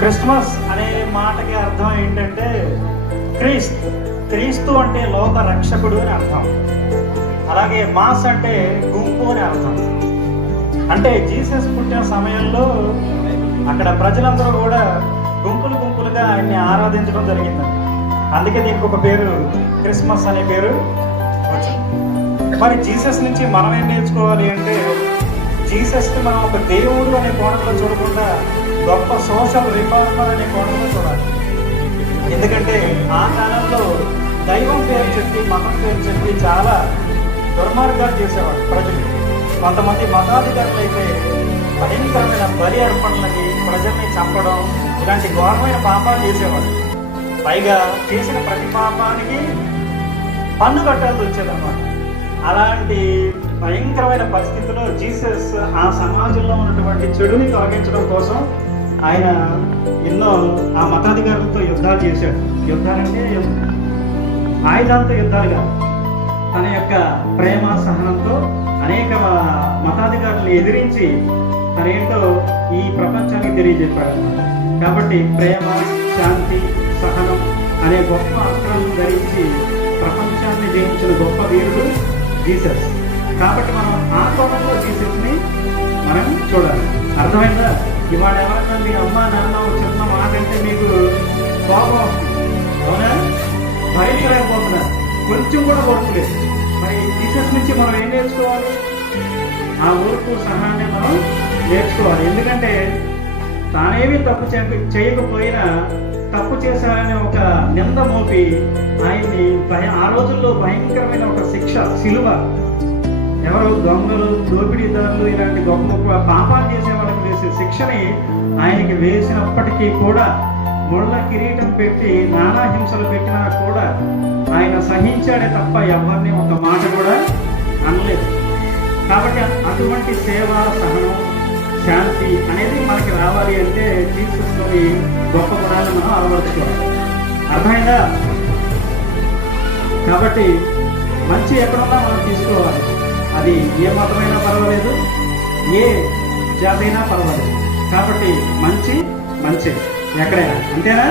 Christmas అనే మాటకి అర్థం ఏంటంటే క్రీస్తు. క్రీస్తు అంటే లోక రక్షకుడు అని అర్థం. అలాగే మాస్ అంటే గుంపు అని అర్థం. అంటే జీసస్ పుట్టిన సమయంలో అక్కడ ప్రజలందరూ కూడా గుంపులు గుంపులుగా ఆయన్ని ఆరాధించడం జరిగింది. అందుకే దీనికి ఒక పేరు క్రిస్మస్ అనే పేరు వచ్చింది. మరి జీసస్ నుంచి మనం ఏం నేర్చుకోవాలి అంటే, జీసస్ని మనం ఒక దేవుడు అనే కోణంలో చూడకుండా గొప్ప సోషల్ రిఫార్మర్ అనే కోణంలో చూడాలి. ఎందుకంటే ఆ కాలంలో దైవం పేరు చెప్పి మతం పేరు చెప్పి చాలా దుర్మార్గాలు చేసేవాడు ప్రజలు. కొంతమంది మతాధికారులు అయితే భయంకరమైన బలి అర్పణలకి ప్రజల్ని చంపడం ఇలాంటి ఘోరమైన పాపాలు చేసేవాడు. పైగా చేసిన ప్రతి పాపానికి పన్ను కట్టాల్సి వచ్చేదన్నమాట. అలాంటి భయంకరమైన పరిస్థితుల్లో జీసస్ ఆ సమాజంలో ఉన్నటువంటి చెడుని తొలగించడం కోసం ఆయన ఎన్నో ఆ మతాధికారులతో యుద్ధాలు చేశాడు. యుద్ధాలంటే ఆయుధాలతో యుద్ధాలు కాదు, తన యొక్క ప్రేమ సహనంతో అనేక మతాధికారులను ఎదిరించి తనేంటో ఈ ప్రపంచానికి తెలియజెప్పాడు. కాబట్టి ప్రేమ, శాంతి, సహనం అనే గొప్ప అస్త్రాలను ధరించి ప్రపంచాన్ని జయించిన గొప్ప వీరుడు జీసస్. కాబట్టి మనం ఆ కోణంలో జీసస్ని మనం చూడాలి. అర్థమైందా? ఇవాళ ఎవరైనా మీ అమ్మ నాన్న చిన్న మాట అంటే మీకు కోపం వస్తుంది, అవునా? భరించలేకపోతున్నారు, కొంచెం కూడా ఓర్పులేదు. మరి జీసస్ నుంచి మనం ఏం నేర్చుకోవాలి? ఆ ఓర్పు సహనాన్ని మనం నేర్చుకోవాలి. ఎందుకంటే తానేమీ తప్పు చేయకపోయినా తప్పు చేశారని ఒక నింద మోపి ఆయన్ని ఆ రోజుల్లో భయంకరమైన ఒక శిక్ష, సిలువ, ఎవరో దొంగలు, దోపిడీదారులు ఇలాంటి గొప్ప గొప్ప పాపాలు చేసే వాళ్ళకి వేసే శిక్షని ఆయనకి వేసినప్పటికీ కూడా ముళ్ళ కిరీటం పెట్టి నానా హింసలు పెట్టినా కూడా ఆయన సహించాడే తప్ప ఎవరిని ఒక మాట కూడా అనలేదు. కాబట్టి అటువంటి సేవ, సహనం, శాంతి అనేది మనకి రావాలి అంటే జీసస్లోని గొప్ప గుణాలను మనం అలవర్చుకోవాలి. అర్థమైందా? కాబట్టి మంచి ఎక్కడున్నా మనం తీసుకోవాలి. అది ఏ మతమైనా పర్వాలేదు, ఏ జాతి అయినా పర్వాలేదు. కాబట్టి మంచి ఎక్కడైనా, అంతేనా?